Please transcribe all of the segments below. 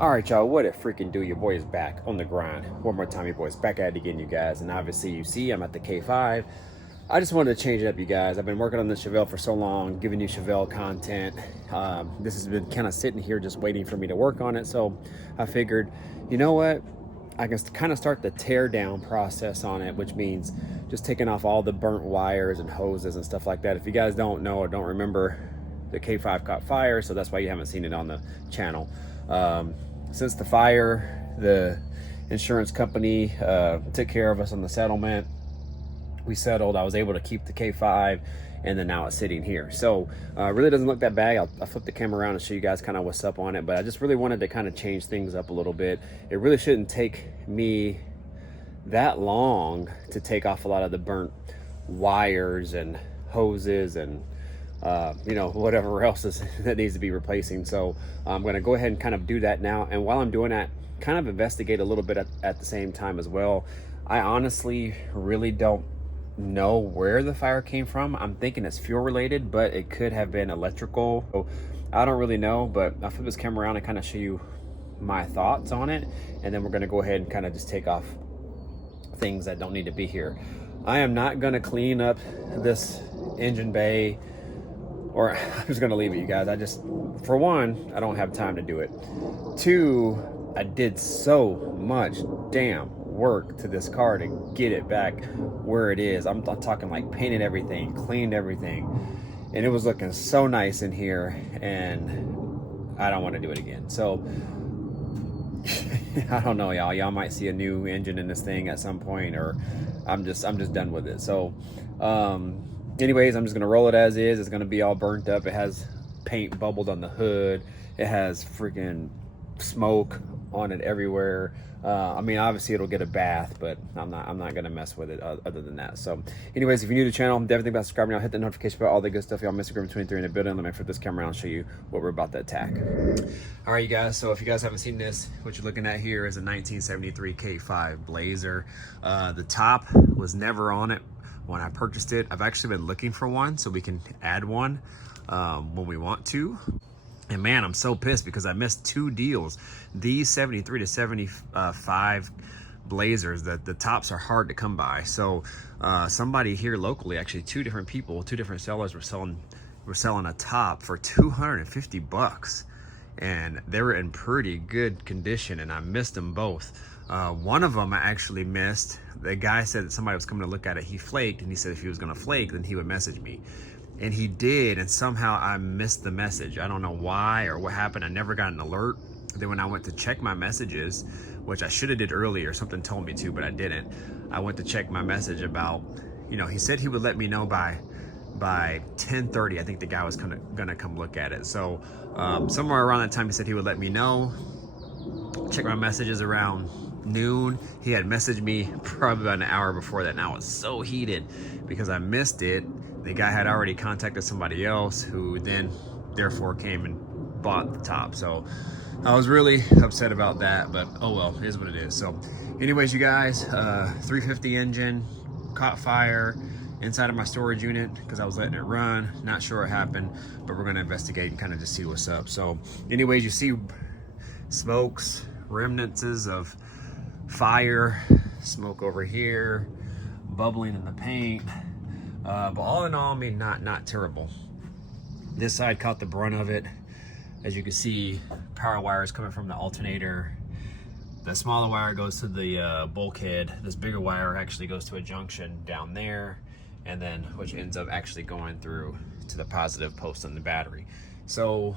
All right, y'all, what it freaking do? Your boy is back on the grind. One more time, your boy's back at it again, you guys. And obviously, you see, I'm at the K5. I just wanted to change it up, you guys. I've been working on this Chevelle for so long, giving you Chevelle content. This has been kind of sitting here just waiting for me to work on it. So I figured, you know what? I can kind of start the tear down process on it, which means just taking off all the burnt wires and hoses and stuff like that. If you guys don't know or don't remember, the K5 caught fire, so that's why you haven't seen it on the channel. Since the fire, the insurance company took care of us on the settlement. We settled. I was able to keep the K5, and then now it's sitting here. So really doesn't look that bad. I'll flip the camera around and show you guys kind of what's up on it, but I just really wanted to kind of change things up a little bit. It really shouldn't take me that long to take off a lot of the burnt wires and hoses and you know, whatever else is that needs to be replacing. So I'm going to go ahead and kind of do that now. And while I'm doing that, kind of investigate a little bit at the same time as well. I honestly really don't know where the fire came from. I'm thinking it's fuel related, but it could have been electrical. So I don't really know, but I'll flip this camera around and kind of show you my thoughts on it. And then we're going to go ahead and kind of just take off things that don't need to be here. I am not going to clean up this engine bay, or I'm just gonna leave it, you guys. For one, I don't have time to do it. Two, I did so much damn work to this car to get it back where it is. I'm talking like painted everything, cleaned everything, and it was looking so nice in here, and I don't want to do it again. So I don't know, y'all. Y'all might see a new engine in this thing at some point, or I'm just done with it. So anyways, I'm just gonna roll it as is. It's gonna be all burnt up. It has paint bubbled on the hood. It has freaking smoke on it everywhere. I mean, obviously it'll get a bath, but I'm not gonna mess with it other than that. So anyways, if you're new to the channel, definitely think about subscribing now. Hit the notification bell, all the good stuff. Y'all miss Instagram 23 in the building. Let me flip this camera around and show you what we're about to attack. All right, you guys, so if you guys haven't seen this, what you're looking at here is a 1973 K5 Blazer. The top was never on it when I purchased it. I've actually been looking for one so we can add one when we want to. And man, I'm so pissed because I missed two deals. These 73 to 75 Blazers, that the tops are hard to come by. So somebody here locally, actually two different sellers were selling a top for 250 bucks. And they were in pretty good condition, and I missed them both. One of them I actually missed. The guy said that somebody was coming to look at it. He flaked, and he said if he was gonna flake, then he would message me. And he did, and somehow I missed the message. I don't know why or what happened. I never got an alert. Then when I went to check my messages, which I should have did earlier, something told me to, but I didn't. I went to check my message about, you know, he said he would let me know by 10:30. I think the guy was gonna come look at it. So somewhere around that time he said he would let me know. Check my messages around noon. He had messaged me probably about an hour before that, and I was so heated because I missed it. The guy had already contacted somebody else who then therefore came and bought the top. So I was really upset about that, but oh well, it is what it is. So anyways, you guys, 350 engine caught fire inside of my storage unit because I was letting it run. Not sure what happened, but we're gonna investigate and kind of just see what's up. So anyways, you see smokes, remnants of fire, smoke over here, bubbling in the paint. But all in all, I mean, not terrible. This side caught the brunt of it. As you can see, power wires coming from the alternator. The smaller wire goes to the bulkhead. This bigger wire actually goes to a junction down there, and then which ends up actually going through to the positive post on the battery. So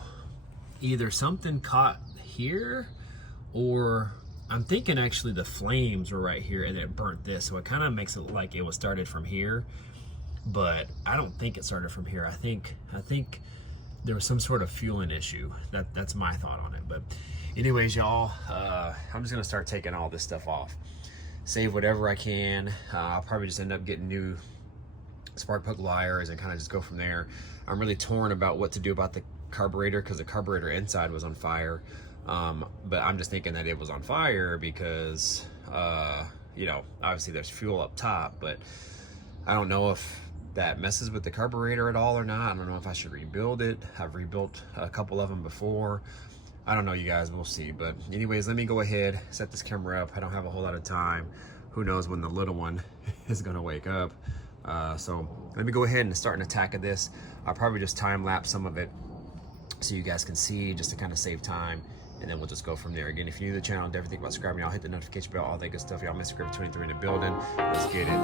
either something caught here, or I'm thinking actually the flames were right here and it burnt this. So it kind of makes it like it was started from here, but I don't think it started from here. I think there was some sort of fueling issue. That's my thought on it. But anyways, y'all, I'm just gonna start taking all this stuff off, save whatever I can. I'll probably just end up getting new spark plug wires and kind of just go from there. I'm really torn about what to do about the carburetor because the carburetor inside was on fire. But I'm just thinking that it was on fire because you know, obviously there's fuel up top, but I don't know if that messes with the carburetor at all or not. I don't know if I should rebuild it. I've rebuilt a couple of them before. I don't know, you guys, we'll see. But anyways, let me go ahead, set this camera up. I don't have a whole lot of time. Who knows when the little one is gonna wake up. So let me go ahead and start an attack of this. I'll probably just time lapse some of it so you guys can see, just to kind of save time. And then we'll just go from there. Again, if you're new to the channel, definitely think about subscribing. Y'all hit the notification bell, all that good stuff. Y'all miss Grip 23 in the building. Let's get it.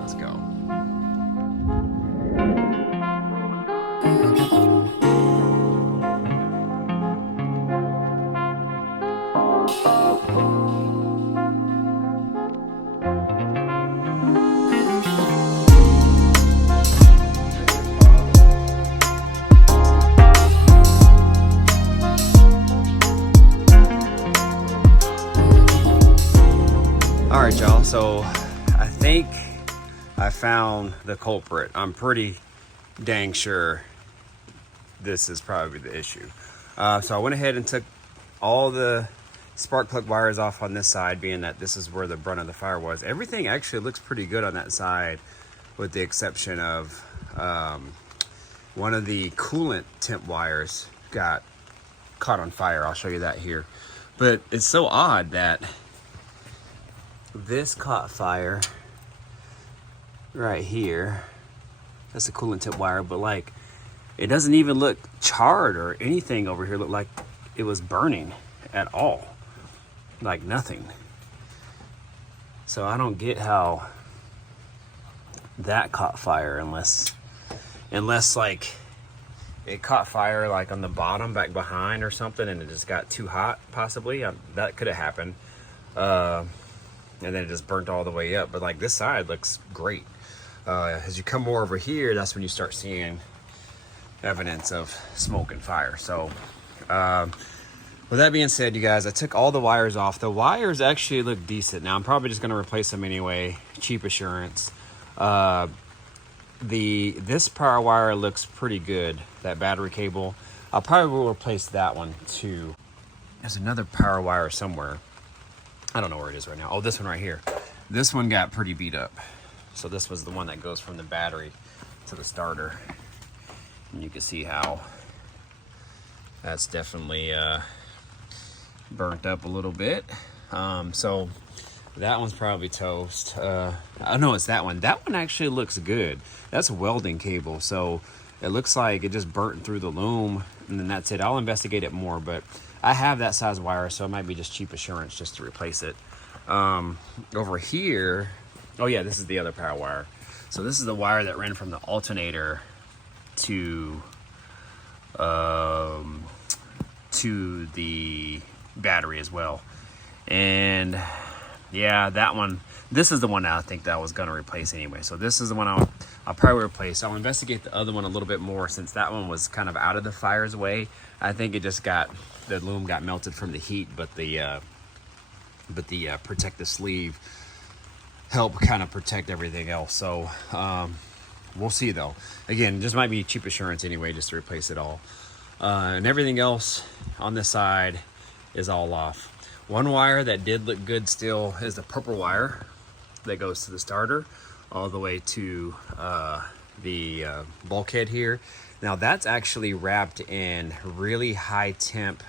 Let's go. All right, y'all, so I think I found the culprit. I'm pretty dang sure this is probably the issue. So I went ahead and took all the spark plug wires off on this side, being that this is where the brunt of the fire was. Everything actually looks pretty good on that side, with the exception of one of the coolant temp wires got caught on fire. I'll show you that here. But it's so odd that this caught fire right here. That's the coolant tip wire, but like it doesn't even look charred or anything over here. Look like it was burning at all, like nothing. So I don't get how that caught fire, unless like it caught fire like on the bottom back behind or something, and it just got too hot possibly. That could have happened. And then it just burnt all the way up. But like this side looks great. As you come more over here, that's when you start seeing evidence of smoke and fire. So with that being said, you guys, I took all the wires off. The wires actually look decent. Now I'm probably just gonna replace them anyway. Cheap assurance. This power wire looks pretty good. That battery cable, I'll probably will replace that one too. There's another power wire somewhere. I don't know where it is right now. Oh, this one right here. This one got pretty beat up. So this was the one that goes from the battery to the starter. And you can see how that's definitely burnt up a little bit. So that one's probably toast. Oh no, it's that one. That one actually looks good. That's a welding cable. So it looks like it just burnt through the loom, and then that's it. I'll investigate it more, but I have that size wire, so it might be just cheap assurance just to replace it. Over here, oh yeah, this is the other power wire. So this is the wire that ran from the alternator to the battery as well. And yeah, that one, this is the one I think that I was gonna replace anyway. So this is the one I'll probably replace. I'll investigate the other one a little bit more, since that one was kind of out of the fire's way. I think it just the loom got melted from the heat, but the protective sleeve helped kind of protect everything else. So we'll see though. Again, just might be cheap assurance anyway, just to replace it all. And everything else on this side is all off. One wire that did look good still is the purple wire that goes to the starter all the way to the bulkhead here. Now that's actually wrapped in really high temp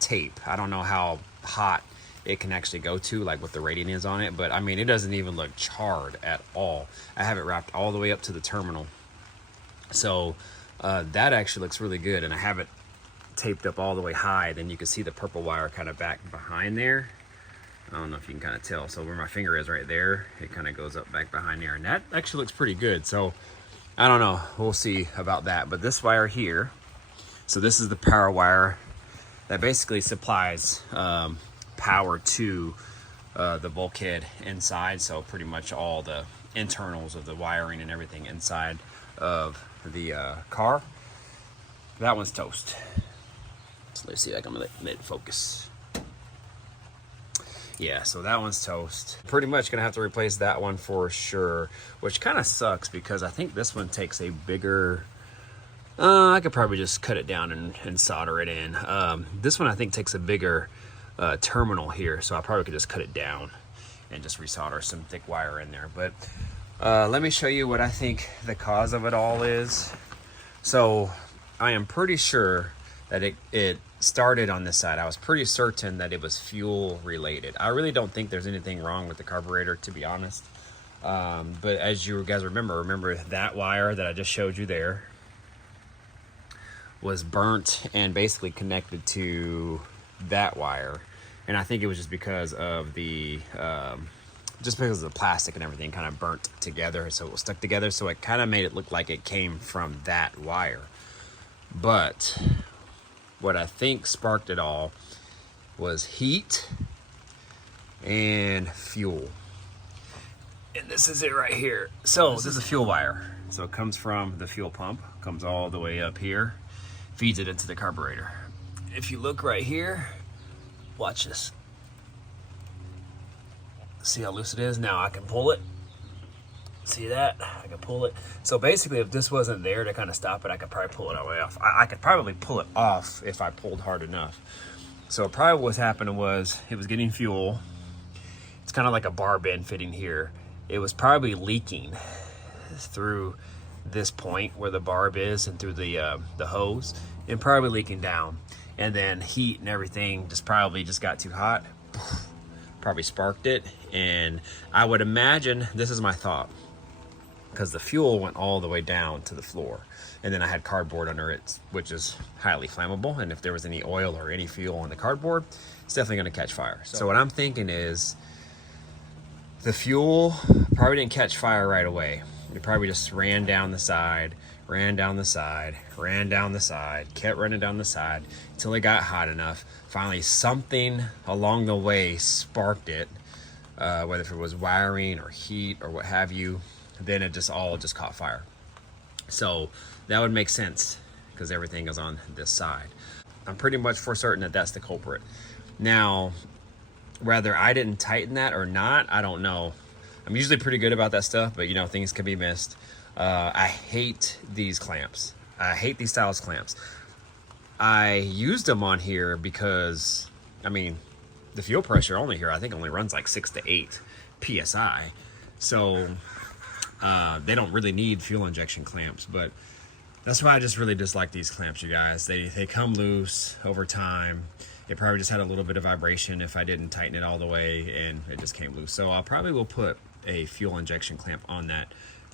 tape. I don't know how hot it can actually go to, like what the rating is on it, but I mean, it doesn't even look charred at all. I have it wrapped all the way up to the terminal. So that actually looks really good, and I have it taped up all the way high. Then you can see the purple wire kind of back behind there. I don't know if you can kind of tell. So where my finger is right there, it kind of goes up back behind there, and that actually looks pretty good. So I don't know, we'll see about that. But this wire here, so this is the power wire that basically supplies power to the bulkhead inside. So pretty much all the internals of the wiring and everything inside of the car. That one's toast. So let's see if I can let it focus. Yeah, so that one's toast. Pretty much gonna have to replace that one for sure, which kind of sucks because I think this one takes a bigger, I could probably just cut it down and solder it in. This one I think takes a bigger terminal here, so I probably could just cut it down and just resolder some thick wire in there. But let me show you what I think the cause of it all is. So I am pretty sure that it started on this side. I was pretty certain that it was fuel related. I really don't think there's anything wrong with the carburetor, to be honest. But as you guys remember that wire that I just showed you there was burnt and basically connected to that wire. And I think it was just because of the plastic and everything kind of burnt together, so it was stuck together, so it kind of made it look like it came from that wire. But what I think sparked it all was heat and fuel. And this is it right here. So this is a fuel wire. So it comes from the fuel pump, comes all the way up here, feeds it into the carburetor. If you look right here, watch this. See how loose it is? Now I can pull it. See that? I can pull it. So basically, if this wasn't there to kind of stop it, I could probably pull it all the way off. I could probably pull it off if I pulled hard enough. So probably what's happening was it was getting fuel. It's kind of like a bar bend fitting here. It was probably leaking through this point where the barb is and through the hose, and probably leaking down. And then heat and everything probably got too hot. Probably sparked it. And I would imagine, this is my thought, because the fuel went all the way down to the floor, and then I had cardboard under it, which is highly flammable, and if there was any oil or any fuel on the cardboard, it's definitely going to catch fire. So what I'm thinking is the fuel probably didn't catch fire right away. It probably just ran down the side, kept running down the side until it got hot enough. Finally, something along the way sparked it, whether if it was wiring or heat or what have you. Then it just caught fire. So that would make sense because everything is on this side. I'm pretty much for certain that that's the culprit. Now, whether I didn't tighten that or not, I don't know. I'm usually pretty good about that stuff, but things can be missed. I hate these clamps. I hate these styles clamps. I used them on here because, the fuel pressure only here, I think only runs like 6 to 8 PSI. So they don't really need fuel injection clamps, but that's why I just really dislike these clamps, you guys. They come loose over time. It probably just had a little bit of vibration if I didn't tighten it all the way, and it just came loose. So I probably will put a fuel injection clamp on that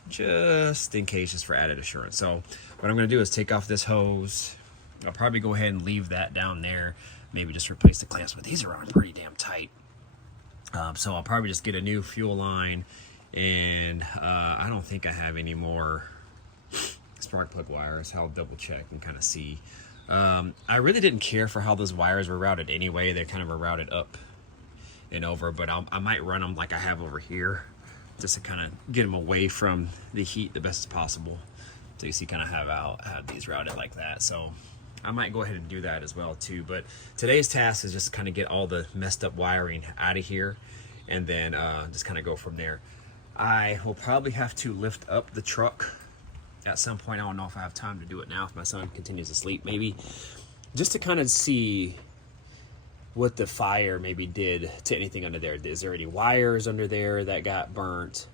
just in case, just for added assurance. So what I'm going to do is take off this hose. I'll probably go ahead and leave that down there. Maybe just replace the clamps, but these are on pretty damn tight. So I'll probably just get a new fuel line. And I don't think I have any more spark plug wires. I'll double check and kind of see. I really didn't care for how those wires were routed anyway. They kind of were routed up and over, but I might run them like I have over here, just to kind of get them away from the heat the best as possible. So you see kind of have these routed like that. So I might go ahead and do that as well too. But today's task is just to kind of get all the messed up wiring out of here, and then just kind of go from there. I will probably have to lift up the truck at some point. I don't know if I have time to do it now, if my son continues to sleep, maybe, just to kind of see what the fire maybe did to anything under there. Is there any wires under there that got burnt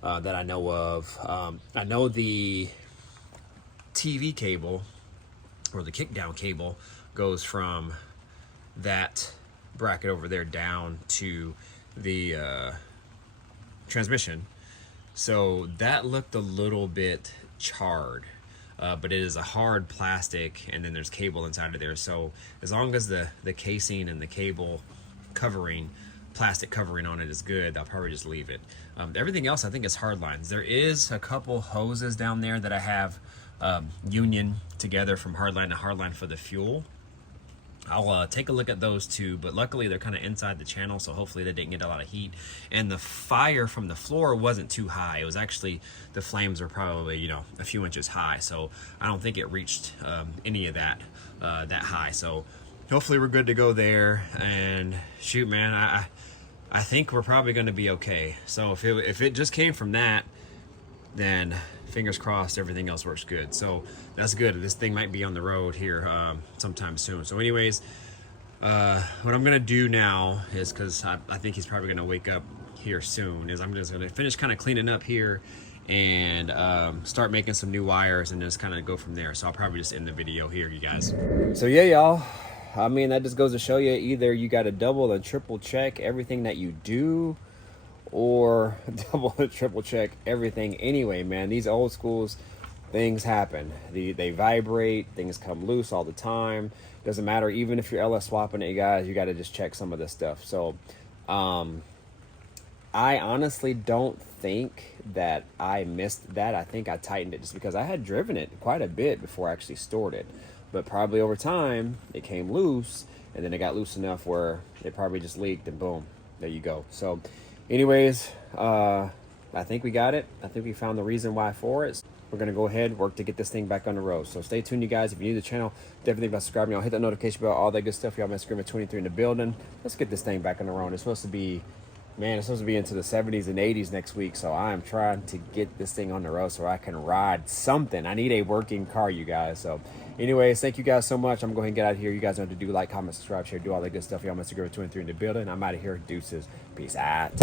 that I know of? I know the TV cable, or the kickdown cable, goes from that bracket over there down to the transmission. So that looked a little bit charred, but it is a hard plastic, and then there's cable inside of there. So as long as the casing and the cable covering, plastic covering on it is good, I'll probably just leave it. Everything else I think is hard lines. There is a couple hoses down there that I have union together from hardline to hardline for the fuel. I'll take a look at those too, but luckily they're kind of inside the channel, so hopefully they didn't get a lot of heat. And the fire from the floor wasn't too high. It was actually, the flames were probably, a few inches high, so I don't think it reached any of that that high. So hopefully we're good to go there. And shoot, man, I think we're probably going to be okay. So if it just came from that, then fingers crossed everything else works good. So that's good. This thing might be on the road here sometime soon. So anyways, what I'm gonna do now is, because I think he's probably gonna wake up here soon, is I'm just gonna finish kind of cleaning up here and start making some new wires and just kind of go from there. So I'll probably just end the video here, you guys. So yeah, y'all, I mean, that just goes to show you, either you got to double and triple check everything that you do, or double and triple check everything anyway, man. These old schools, things happen. They vibrate, things come loose all the time. Doesn't matter, even if you're LS swapping it, guys, you got to just check some of this stuff. So I honestly don't think that I missed that. I think I tightened it just because I had driven it quite a bit before I actually stored it. But probably over time, it came loose, and then it got loose enough where it probably just leaked, and boom, there you go. So anyways, I think we got it. I think we found the reason why for it. We're going to go ahead, work to get this thing back on the road. So stay tuned, you guys. If you're new to the channel, definitely think about subscribing. Y'all hit that notification bell, all that good stuff. Y'all, Screamer 23 in the building. Let's get this thing back on the road. It's supposed to be, man, it's supposed to be into the 70s and 80s next week. So I'm trying to get this thing on the road so I can ride something. I need a working car, you guys. So anyways, thank you guys so much. I'm going to get out of here. You guys know what to do. Like, comment, subscribe, share, do all that good stuff. Y'all, Screamer 23 in the building. I'm out of here. Deuces. Peace out.